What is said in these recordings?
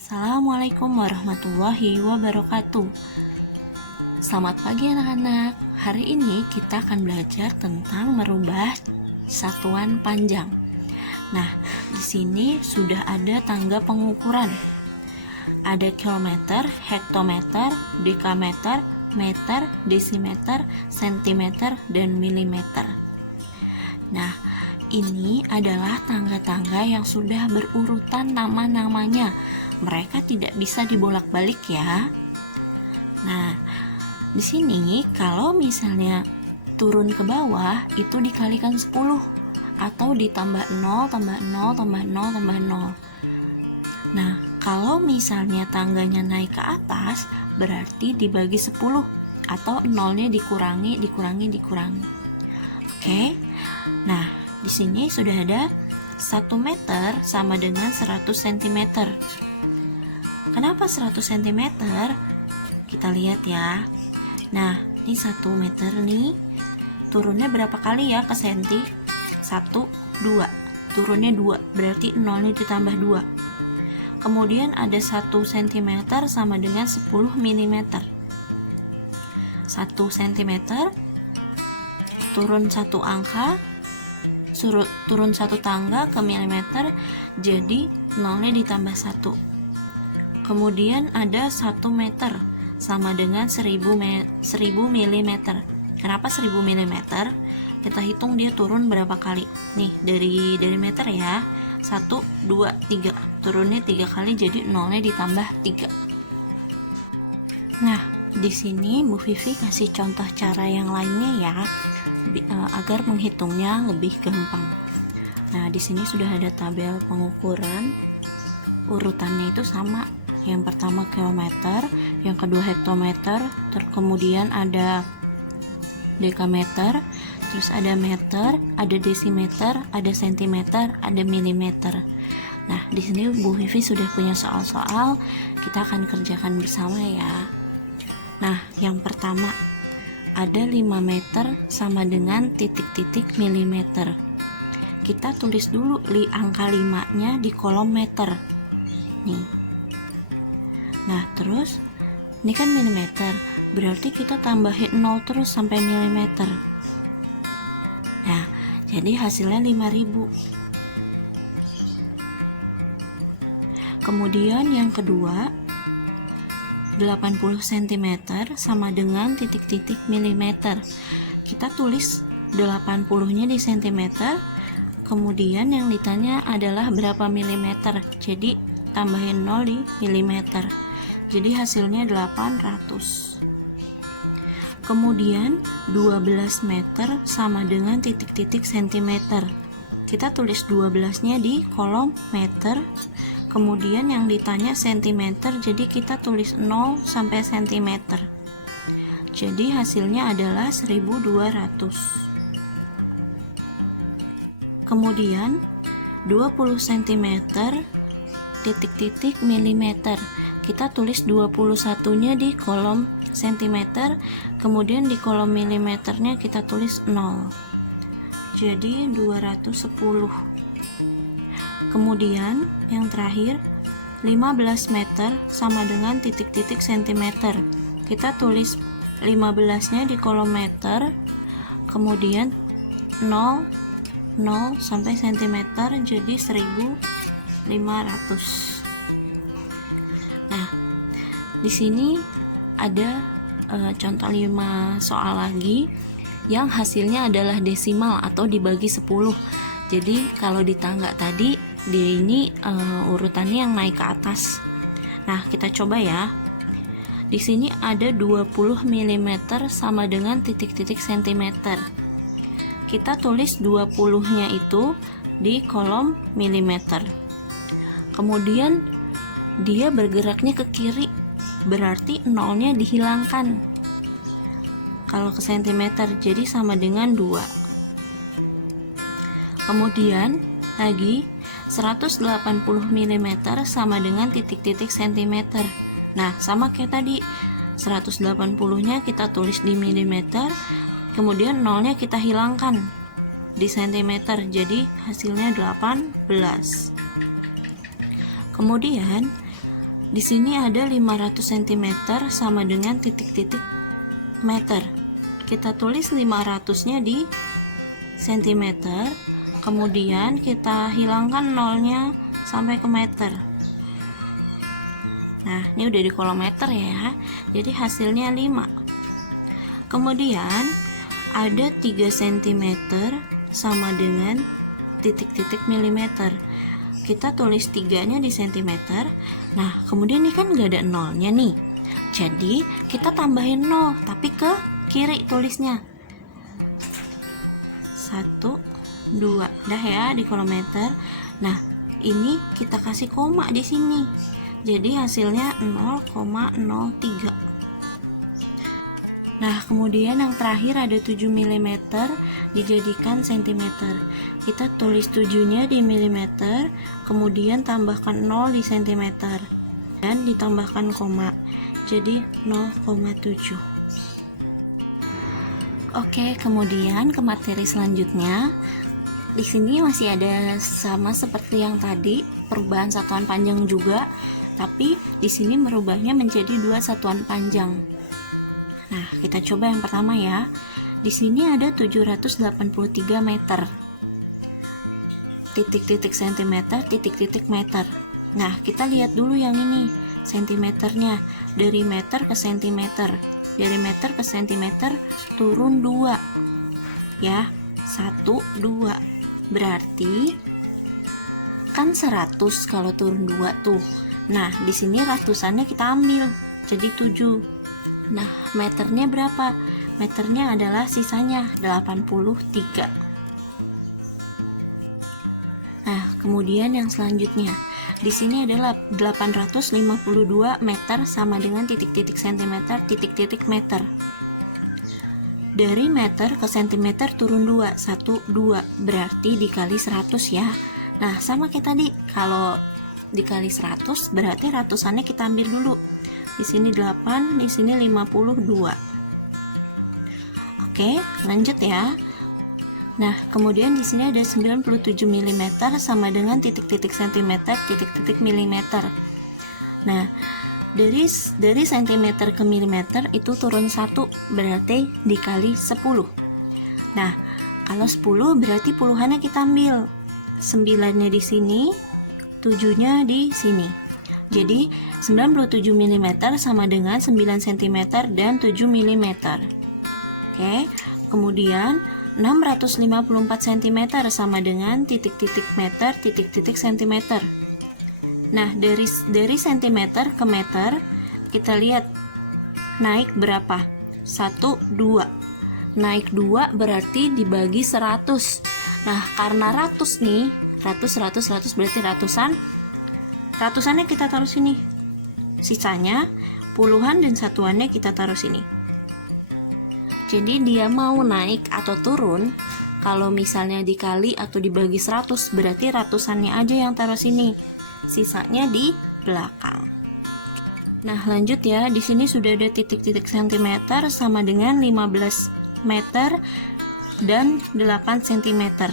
Assalamualaikum warahmatullahi wabarakatuh. Selamat pagi anak-anak. Hari ini kita akan belajar tentang merubah satuan panjang. Nah, di sini sudah ada tangga pengukuran. Ada kilometer, hektometer, dekameter, meter, desimeter, sentimeter, dan milimeter. Nah, ini adalah tangga-tangga yang sudah berurutan nama-namanya. Mereka tidak bisa dibolak-balik ya. Nah, di sini kalau misalnya turun ke bawah itu dikalikan 10 atau ditambah 0, tambah 0, tambah 0, tambah 0. Nah, kalau misalnya tangganya naik ke atas berarti dibagi 10 atau 0-nya dikurangi. Oke. Nah, di sini sudah ada 1 meter sama dengan 100 cm. Kenapa 100 cm? Kita lihat ya. Nah, ini 1 meter nih. Turunnya berapa kali ya ke senti? 1, 2. Turunnya 2, berarti 0-nya ditambah 2. Kemudian ada 1 cm sama dengan 10 mm. 1 cm turun 1 angka, turun 1 tangga ke milimeter, jadi 0-nya ditambah 1. Kemudian ada 1 meter sama dengan 1000 mm. Kenapa 1000 mm? Kita hitung dia turun berapa kali. Nih, dari meter ya. 1, 2, 3. Turunnya 3 kali, jadi 0-nya ditambah 3. Nah, di sini Bu Vivi kasih contoh cara yang lainnya ya, agar menghitungnya lebih gampang. Nah, di sini sudah ada tabel pengukuran. Urutannya itu sama. Yang pertama kilometer, yang kedua hektometer, kemudian ada dekameter, terus ada meter, ada desimeter, ada sentimeter, ada milimeter. Nah, di sini Bu Vivi sudah punya soal-soal, kita akan kerjakan bersama ya. Nah, yang pertama ada 5 meter sama dengan titik-titik milimeter. Kita tulis dulu angka 5-nya di kolom meter. Nih. Nah, terus ini kan milimeter, berarti kita tambahin 0 terus sampai milimeter. Nah, jadi hasilnya 5000. Kemudian yang kedua, 80 cm sama dengan titik-titik milimeter. Kita tulis 80-nya di cm, kemudian yang ditanya adalah berapa milimeter, jadi tambahin 0 di milimeter, jadi hasilnya 800. Kemudian 12 meter sama dengan titik-titik cm. Kita tulis 12-nya di kolom meter, kemudian yang ditanya cm, jadi kita tulis 0 sampai cm. Jadi hasilnya adalah 1200. Kemudian 20 cm titik-titik milimeter. Kita tulis 21-nya di kolom cm, kemudian di kolom milimeternya kita tulis 0. Jadi 210. Kemudian yang terakhir 15 meter sama dengan titik-titik cm. Kita tulis 15-nya di kolom meter, kemudian 0 sampai cm, jadi 1500. Nah, di sini ada contoh 5 soal lagi yang hasilnya adalah desimal atau dibagi 10. Jadi kalau di tangga tadi, dia ini urutannya yang naik ke atas. Nah, kita coba ya. Di sini ada 20 mm sama dengan titik-titik cm. Kita tulis 20-nya itu di kolom milimeter. Kemudian dia bergeraknya ke kiri, berarti 0-nya dihilangkan. Kalau ke centimeter, jadi sama dengan 2. Kemudian lagi 180 mm sama dengan titik-titik centimeter. Nah, sama kayak tadi, 180-nya kita tulis di milimeter, kemudian 0-nya kita hilangkan di centimeter, jadi hasilnya 18. Kemudian Di sini ada 500 cm sama dengan titik-titik meter. Kita tulis 500-nya di sentimeter, kemudian kita hilangkan nolnya sampai ke meter. Nah, ini udah di kolom meter ya. Jadi hasilnya 5. Kemudian ada 3 cm sama dengan titik-titik milimeter. Kita tulis 3-nya di sentimeter. Nah, kemudian ini kan nggak ada nolnya nih. Jadi kita tambahin 0, tapi ke kiri tulisnya. 1, 2, dah ya di kolom meter. Nah, ini kita kasih koma di sini. Jadi hasilnya 0,03. Nah, kemudian yang terakhir ada 7 mm dijadikan cm. Kita tulis 7-nya di milimeter, kemudian tambahkan 0 di cm dan ditambahkan koma. Jadi 0,7. Oke, kemudian ke materi selanjutnya. Di sini masih ada sama seperti yang tadi, perubahan satuan panjang juga, tapi di sini merubahnya menjadi 2 satuan panjang. Nah, kita coba yang pertama ya. Di sini ada 783 meter. Titik-titik sentimeter, titik-titik meter. Nah, kita lihat dulu yang ini, sentimeternya. Dari meter ke sentimeter. Dari meter ke sentimeter turun 2. Ya, 1, 2. Berarti kan 100 kalau turun 2 tuh. Nah, di sini ratusannya kita ambil. Jadi 7. Nah, meternya berapa? Meternya adalah sisanya 83. Nah, kemudian yang selanjutnya. Di sini adalah 852 meter sama dengan titik-titik sentimeter, titik-titik meter. Dari meter ke sentimeter turun 2, 1, 2. Berarti dikali 100 ya. Nah, sama kayak tadi. Kalau dikali 100 berarti ratusannya kita ambil dulu. Di sini 8, di sini 52. Oke, lanjut ya. Nah, kemudian di sini ada 97 mm sama dengan titik-titik sentimeter, titik-titik milimeter. Nah, dari sentimeter ke milimeter itu turun 1, berarti dikali 10. Nah, kalau 10 berarti puluhannya kita ambil. 9-nya di sini, 7-nya di sini. Jadi 97 mm sama dengan 9 cm dan 7 mm. Oke, kemudian 654 cm sama dengan titik-titik meter, titik-titik cm. Nah, dari cm ke meter kita lihat naik berapa? 1, 2. Naik 2 berarti dibagi 100. Nah, karena ratus nih, 100 berarti ratusan. Ratusannya kita taruh sini. Sisanya puluhan dan satuannya kita taruh sini. Jadi dia mau naik atau turun, kalau misalnya dikali atau dibagi 100 berarti ratusannya aja yang taruh sini. Sisanya di belakang. Nah, lanjut ya. Di sini sudah ada titik-titik sentimeter sama dengan 15 meter dan 8 cm.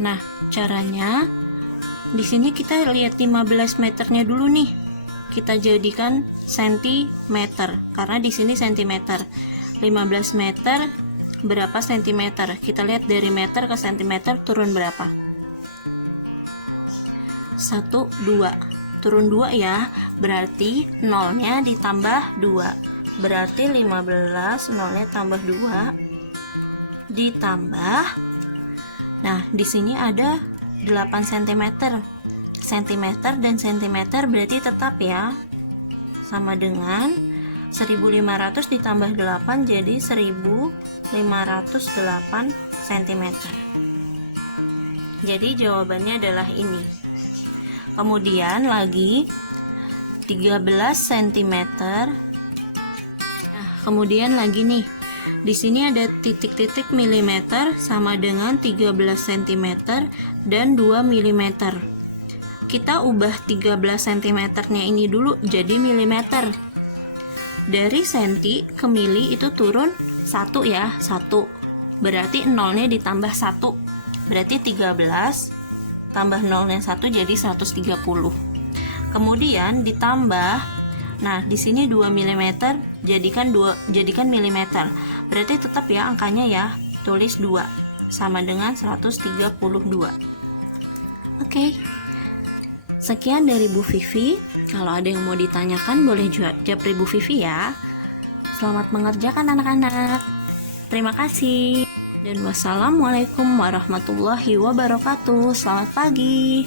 Nah, caranya di sini kita lihat 15 meternya dulu nih. Kita jadikan sentimeter karena di sini sentimeter. 15 meter berapa sentimeter? Kita lihat dari meter ke sentimeter turun berapa? 1, 2. Turun 2 ya. Berarti nolnya ditambah 2. Berarti 15 nolnya tambah 2 ditambah. Nah, di sini ada 8 cm. Sentimeter dan sentimeter berarti tetap ya. Sama dengan 1500 ditambah 8 jadi 1508 cm. Jadi jawabannya adalah ini. Kemudian lagi 13 cm. Nah, kemudian lagi nih. Di sini ada titik-titik milimeter sama dengan 13 cm dan 2 mm. Kita ubah 13 cm-nya ini dulu jadi milimeter. Dari senti ke mili itu turun 1 ya, 1. Berarti nolnya ditambah 1. Berarti 13 tambah nolnya 1 jadi 130. Kemudian ditambah, nah di sini 2 mm, jadikan milimeter. Berarti tetap ya angkanya ya, tulis 2 sama dengan 132. Oke. Sekian dari Bu Vivi. Kalau ada yang mau ditanyakan boleh japri Bu Vivi ya. Selamat mengerjakan anak-anak. Terima kasih. Dan wassalamualaikum warahmatullahi wabarakatuh. Selamat pagi.